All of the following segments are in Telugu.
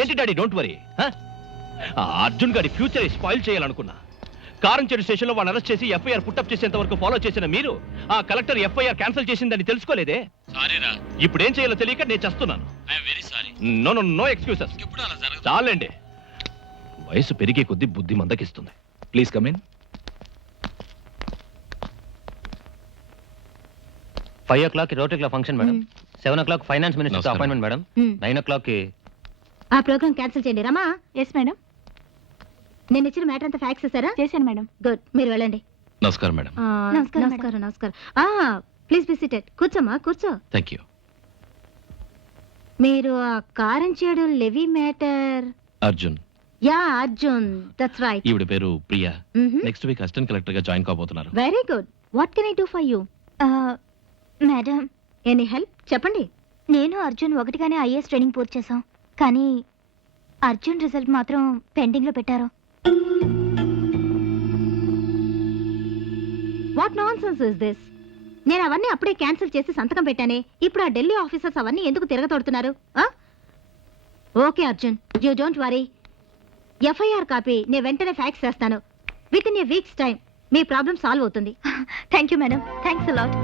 ఏంటి డాడీ డోంట్ వరీ. అర్జున్ గారి ఫ్యూచర్ స్పాయిల్ చేయాలనుకున్నా. కారంచేడు స్టేషన్ లో వాడిని అరెస్ట్ చేసి ఎఫ్ఐఆర్ పుట్టప్ చేసేంత వరకు ఫాలో చేసిన మీరు ఆ కలెక్టర్ ఎఫ్ఐఆర్ క్యాన్సిల్ చేసిందని తెలుసుకోలేదే. ఇప్పుడు ఏం చేయాలో తెలియక నేను చేస్తున్నాను. No no no excuses. చాలండి, వయసు పెరిగే కొద్దీ బుద్ధి మందకిస్తుంది. Please come in. 5 o'clock Rotary Club function madam. 7 o'clock finance minister appointment madam. 9 o'clock ఆ ప్రోగ్రామ్ క్యాన్సిల్ చేయండి. రమా. Yes madam. నేను ఇచ్చిన మ్యాటర్ అంతా ఫ్యాక్స్ చేశారా? చేశాను మేడం. గుడ్, మీరు వెళ్ళండి. నమస్కారం మేడం. నమస్కారం నమస్కారం. Please be seated. కూర్చోమ్మా, కూర్చో. Thank you. మీరు ఆ Karamchedu levy matter. Arjun. Yeah Arjun, that's right. ఈవిడ పేరు Priya. Next week assistant collector గా జాయిన్ కాబోతున్నారు. Very good. What can I do for you? Madam, any help చెప్పండి. నేను అర్జున్ ఒకటిగానే ఐఏఎస్ ట్రైనింగ్ పూర్తి చేశాం, కానీ అర్జున్ రిజల్ట్ మాత్రం పెండింగ్ లో పెట్టారు. What nonsense is this? నేను అవన్నీ అప్పుడే క్యాన్సిల్ చేసి సంతకం పెట్టానే. ఇప్పుడు ఆ ఢిల్లీ ఆఫీసర్స్ అవన్నీ ఎందుకు తిరగతోడుతున్నారు? Okay Arjun, you don't worry. FIR copy నేను వెంటనే ఫ్యాక్స్ చేస్తాను. Within a week's time మీ ప్రాబ్లం సాల్వ్ అవుతుంది. Thank you madam, thanks a lot.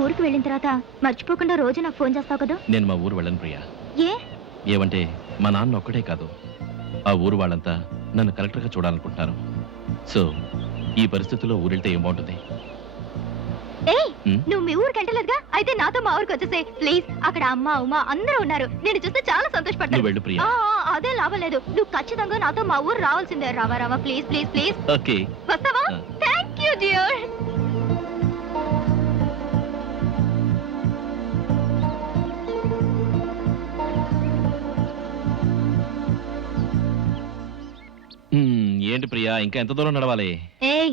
ఊరికి వెళ్ళిన తర్వాత మర్చిపోకుండా రోజు నాకు ఫోన్ చేస్తావు కదా? నేను మా ఊరు వెళ్ళను ప్రియా. ఏ? ఏమంటే మా నాన్న ఒక్కడే కాదు, ఆ ఊరు వాళ్ళంతా నన్ను కలెక్టర్గా చూడాలనుకుంటున్నారు. సో ఈ పరిస్థితుల్లో ఊరెళ్తే ఏం బాగుంటుంది? నువ్వు మీ ఊరికి వెళ్ళలేదుగా, అయితే నాతో మా ఊరికి వచ్చేసే ప్లీజ్. అక్కడ అమ్మ ఉమా అందరూ ఉన్నారు, నేను చూస్తే చాలా సంతోషపడ్డాను. వెళ్ళు ప్రియా. అదే లాభం లేదు, నువ్వు ఖచ్చితంగా నాతో మా ఊరు రావాల్సిందే. రావా రావా, ప్లీజ్ ప్లీజ్ ప్లీజ్. ఓకే, వస్తావా? Thank you dear. ఏంటి ప్రియా, ఇంకా ఎంత దూరం నడవాలి? ఏయ్,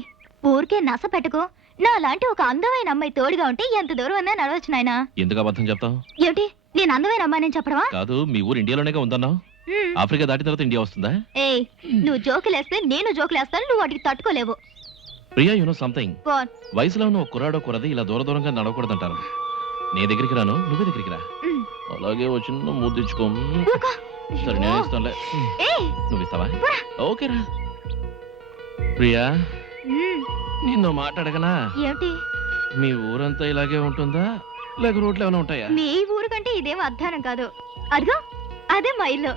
ఊరికే నస పెట్టుకో. నా లాంటి ఒక అందమైన అమ్మాయి తోడుగా ఉంటే ఎంత దూరం అన్నా నడవచ్చు నాయనా. ఎందుకు అబద్ధం చెప్తావు? ఏమిటి, నేను అందమైన అమ్మాయిని చెప్పడమా? కాదు, మీ ఊరు ఇండియాలోనే ఉందన్నావు. ఆఫ్రికా దాటిన తర్వాత ఇండియా వస్తుందా? ఏయ్, నువ్వు జోకులేస్తే నేను జోకులేస్తాను, నువ్వు వాటికి తట్టుకోలేవు. Priya, you know something. వయసులో ఉన్న ఒక కుర్రాడో కుర్రది ఇలా దూరంగా నడవకూడదంటారు. నీ దగ్గరికి రాను, నువ్వే దగ్గరికి రా. అలాగే వచ్చిన ముద్దించుకో. సరే, నేను ఇస్తానులే. నువ్వు ఇస్తావా? ఓకే రా. ప్రియా, నిన్ను మాట్లాడగనా? ఏమిటి? మీ ఊరంతా ఇలాగే ఉంటుందా, లేక రోడ్లు ఏమైనా ఉంటాయా? మీ ఊరు కంటే ఇదేం అధ్వానం కాదు. అదిగో అదే మా ఇల్లు.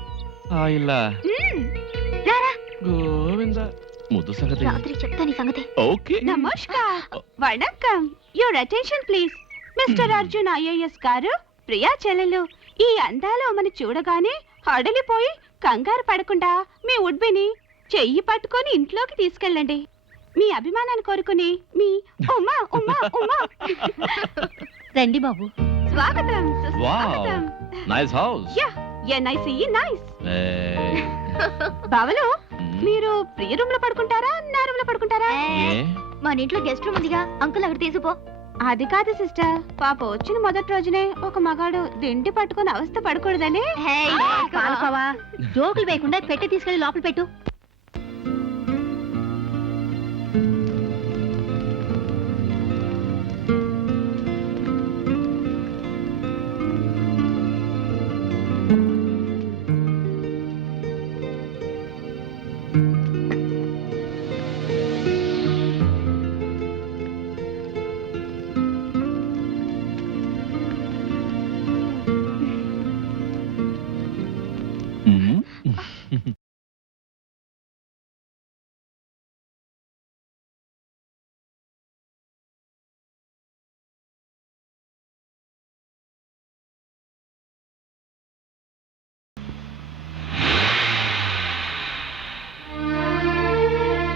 ఆ ఇల్లా? గోవింద, ముద్దు సంగతి రాత్రి చెప్తాను ఈ సంగతి. Okay. Namaskar, vanakkam. Your attention please. Mister Arjun IAS గారు, ప్రియా చెల్లెలు, ఈ అందాలు మన చూడగానే అడలిపోయి కంగారు పడకుండా మీ ఉడ్బిని చెయ్యి పట్టుకొని ఇంట్లోకి తీసుకెళ్ళండి. మీ అభిమానాన్ని కోరుకుని మీ ఉమా ఉమా ఉమా. రండి బాబు. స్వాగతం. Wow, nice house. Yeah, NIC nice. బావలు, మీరు ప్రియ రూమ్ లో పడుకుంటారా, నా రూమ్ లో పడుకుంటారా? మన ఇంట్లో గెస్ట్ రూమ్ ఉందిగా, అంకుల్ అక్కడ తీసుకుపో. అది కాదు సిస్టర్, పాప వచ్చిన మొదటి రోజునే ఒక మగాడు దిండి పట్టుకుని అవస్థ పడకూడదని. జోకులు వేయకుండా పెట్టి తీసుకెళ్లి లోపల పెట్టు.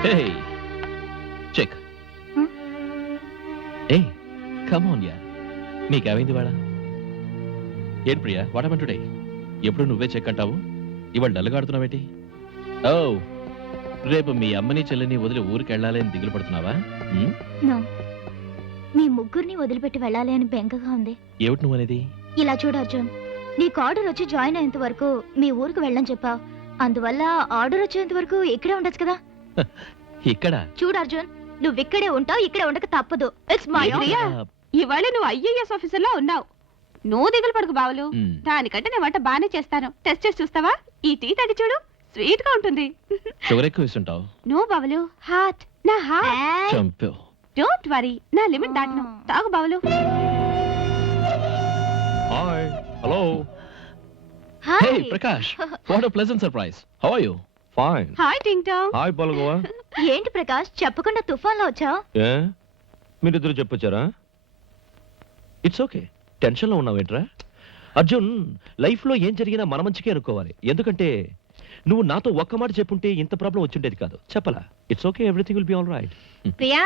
Hey, check. Hey, come on, yeah. మీకేమైంది వాడా? ఏంటి ప్రియా, వాట్ హ్యాపెండ్ టుడే? ఎప్పుడు నువ్వే చెక్ అంటావు, ఇవాళ డల్గా ఆడుతున్నావేంటి? ఓ, రేపు మీ అమ్మని చెల్లిని వదిలి ఊరికి వెళ్ళాలి అని దిగులు పడుతున్నావా? మీ ముగ్గురిని వదిలిపెట్టి వెళ్ళాలి అని బెంగగా ఉంది. ఏమిటి నువ్వు అనేది? ఇలా చూడు అర్జున్, నీకు ఆర్డర్ వచ్చి జాయిన్ అయ్యేంత వరకు మీ ఊరికి వెళ్ళని చెప్పావు. అందువల్ల ఆర్డర్ వచ్చేంత వరకు ఇక్కడే ఉండొచ్చు కదా. ఇక్కడ చూడు అర్జున్, నువ్వు ఇక్కడే ఉంటావు, ఇక్కడే ఉండక తప్పదు. ఇట్స్ మై ఇవాళ నువ్వు ఐఏఎస్ ఆఫీసర్ లా ఉన్నావు. నువ్వు దిగులు పడుకు బావలు మ్. దానికంటే నేను వంట బానే చేస్తాను. టెస్ట్ చేసి చూస్తావా? ఈ టీ తాగి చూడు, స్వీట్ గా ఉంటుంది. షుగర్ ఎక్కువ వేస్తుంటావు. నువ్వు బావలు హాట్ నా హాట్. చంపావు. డోంట్ వరీ, నా లిమిట్ దాటను. తాగు బావలు. Hi. Hello. Hi hey Prakash. What a pleasant surprise. How are you? Fine. Hi టింగ్ టాంగ్. హాయ్ బలగవా. ఏంటి ప్రకాష్ చెప్పకుండా తుఫాన్లో వచ్చావు? ఏ మీరిద్దరు చెప్పొచ్చారా? It's okay. టెన్షన్లో ఉన్నావేంట్రా? అర్జున్, లైఫ్లో ఏం జరిగినా మన మంచికే అనుకోవాలి. ఎందుకంటే నువ్వు నాతో ఒక్క మాట చెప్పుంటే ఇంత ప్రాబ్లం వచ్చిండేది కాదు. చెప్పలా? It's okay, everything will be all right. Priya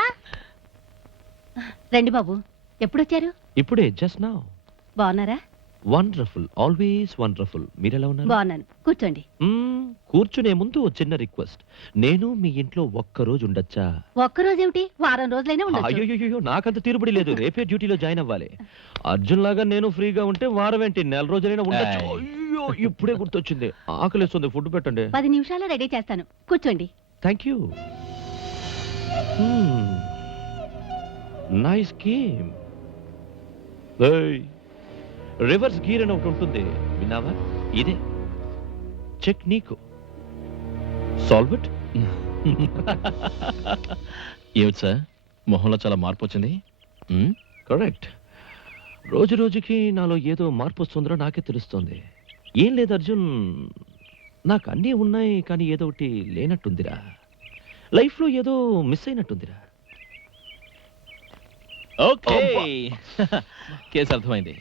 రండి బాబు. ఎప్పుడొచ్చారు? ఇప్పుడే, జస్ట్ నౌ. బాగున్నారా? Wonderful, always wonderful. మీరెలా ఉన్నారు? బాగున్నాను, కూర్చోండి. కూర్చునే ముందు ఓ చిన్న రిక్వెస్ట్. నేను మీ ఇంట్లో ఒక్క రోజు ఉండొచ్చా? ఒక్కరోజేమిటి, వారం రోజులైనా ఉండొచ్చు. అయ్యో, నాకంత తీరుబడి లేదు. రేపే డ్యూటీలో జాయిన్ అవ్వాలి. అర్జున్ లాగా నేను ఫ్రీగా ఉంటే వారం ఏంటి, నెల రోజులైనా ఉండొచ్చు. ఏయ్. అయ్యో, ఇప్పుడే గుర్తొచ్చింది. ఆకలిస్తుంది, ఫుడ్ పెట్టండి. 10 నిమిషాల్లో రెడీ చేస్తాను, కూర్చోండి. Thank you. Nice game. Reverse gear అని ఒకటి ఉంటుంది, విన్నావా? ఇదే చెక్ నీకు. Solve it. ఏమిటి సార్, మొహంలో చాలా మార్పు వచ్చింది. కరెక్ట్. రోజు రోజుకి నాలో ఏదో మార్పు వస్తుందో నాకే తెలుస్తుంది. ఏం లేదు అర్జున్, నాకు అన్నీ ఉన్నాయి కానీ ఏదో ఒకటి లేనట్టుందిరా. లైఫ్లో ఏదో మిస్ అయినట్టుందిరా. ఓకే. కేసు అర్థమైంది.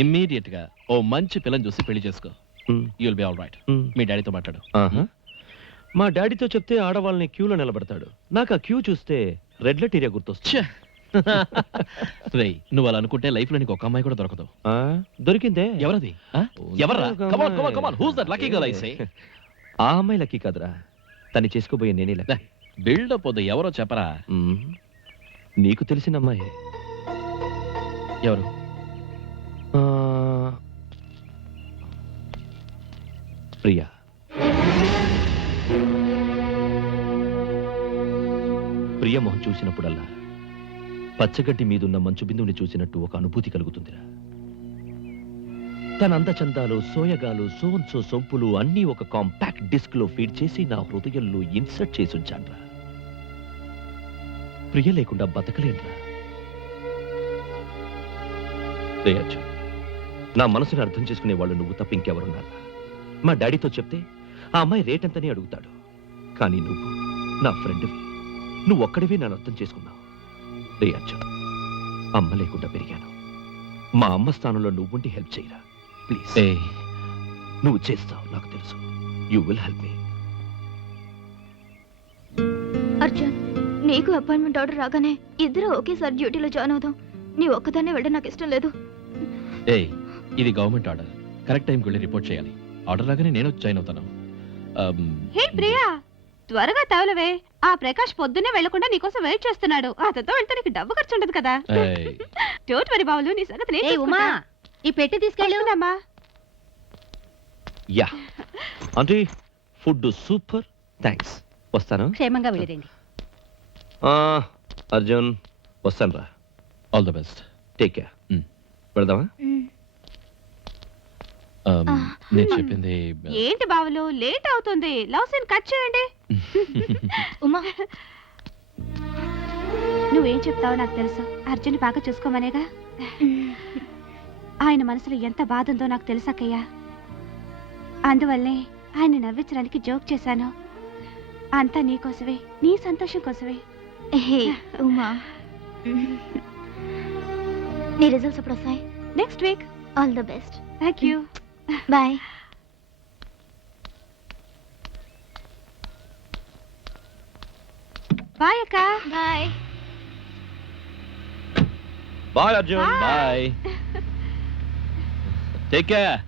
ఇమ్మీడియట్ గా ఓ మంచి పిల్లని చూసి పెళ్లి చేసుకో. You will be all right. మీ డాడీతో మాట్లాడు. ఆహా. మా డాడీతో చెప్తే ఆడవాళ్ళని క్యూలో నిలబెడతాడు. నాకు ఆ క్యూ చూస్తే రెడ్ లైట్ ఏరియా గుర్తొస్తుంది. రేయ్, నువ్వు అలా అనుకుంటే లైఫ్ లో నీకు ఒక అమ్మాయి కూడా దొరకదు. దొరికిందే. ఎవరది? ఎవర్రా? Come on, come on, come on. Who's that lucky girl I say? ఆ అమ్మాయి లక్కీ కాదురా, తను చేసుకోబోయే నేనే లక్కీ. బిల్డప్ వద్దు, ఎవరో చెప్పరా. నీకు తెలిసిన అమ్మాయి ఎవరు? ప్రియా. ప్రియ మొహం చూసినప్పుడల్లా పచ్చగడ్డి మీదున్న మంచు బిందువుని చూసినట్టు ఒక అనుభూతి కలుగుతుందిరా. తన అందచందాలు, సోయగాలు, సోన్సో సొంపులు అన్నీ ఒక కాంపాక్ట్ డిస్క్ లో ఫీడ్ చేసి నా హృదయంలో ఇన్సర్ట్ చేసి ఉంచాన్రా. ప్రియ లేకుండా బతకలేనురా. రేయచ్చు, నా మనసుని అర్థం చేసుకునే వాళ్ళు నువ్వు తప్ప ఇంకెవరున్నారా? మా డాడీతో చెప్తే ఆ అమ్మాయి రేట్ ఎంతని అడుగుతాడు. కానీ నువ్వు నా ఫ్రెండ్వి, నువ్వు ఒక్కడివే నన్ను అర్థం చేసుకున్నావు. రేయచ్చు, అమ్మ లేకుండా పెరిగాను. మా అమ్మ స్థానంలో నువ్వుండి హెల్ప్ చేయరా ప్లీజ్. నువ్వు చేస్తావు, నాకు తెలుసు. You will help me. Arjun, నీకు అపాయింట్మెంట్ ఆర్డర్ రాగానే ఇద్దరు ఒకేసారి డ్యూటీలో జాయిన్ అవుదాం. నీ ఒక్కదాన్నే వెళ్ళడం నాకు ఇష్టం లేదు. ఏయ్, ఇది గవర్నమెంట్ ఆర్డర్. కరెక్ట్ టైంకి వెళ్ళి రిపోర్ట్ చేయాలి. ఆర్డర్ రాగానే నేను జాయిన్ అవుతాను. హే ప్రియా, త్వరగా తవలవే. ఆ ప్రకాష్ పొద్దున్నే వెళ్లకుండా నీకోసం వెయిట్ చేస్తున్నాడు. అతతో వెళ్తే నీకు డబ్బు ఖర్చు ఉండదు కదా. ఏయ్. డోంట్ వరీ బావులు, నీ సంగతి నేను ఏయ్ ఉమా, ఈ పెట్టి తీసుకెళ్ళు. చూసుకుంటానమ్మా. Yeah aunty, food super, thanks. వస్తాను. క్షేమంగా వెళ్ళిరండి. అర్జున్, వస్తాను రా. All the best. Take care. పెడదామా? నేను చెప్పింది ఏంటి బావులు, లేట్ అవుతుంది. లవ్ సీన్ కట్ చేయండి. ఉమా, నువ్వేం చెప్తావో నాకు తెలుసు. అర్జున్ బాగా చూసుకోమనేగా. ఆయన మనసులో ఎంత బాధ ఉందో నాకు తెలుసాకయ్యా. అందువల్లే ఆయన నవ్వించడానికి జోక్ చేశాను. అంతా నీకోసమే, నీ సంతోషం కోసమే. హే ఉమా, నీ రిజల్ట్స్ ఎప్పుడు వస్తాయి? Next week. All the best. Thank you. Bye. Bye అక్క. Bye. Bye Arjun. Bye. Take care.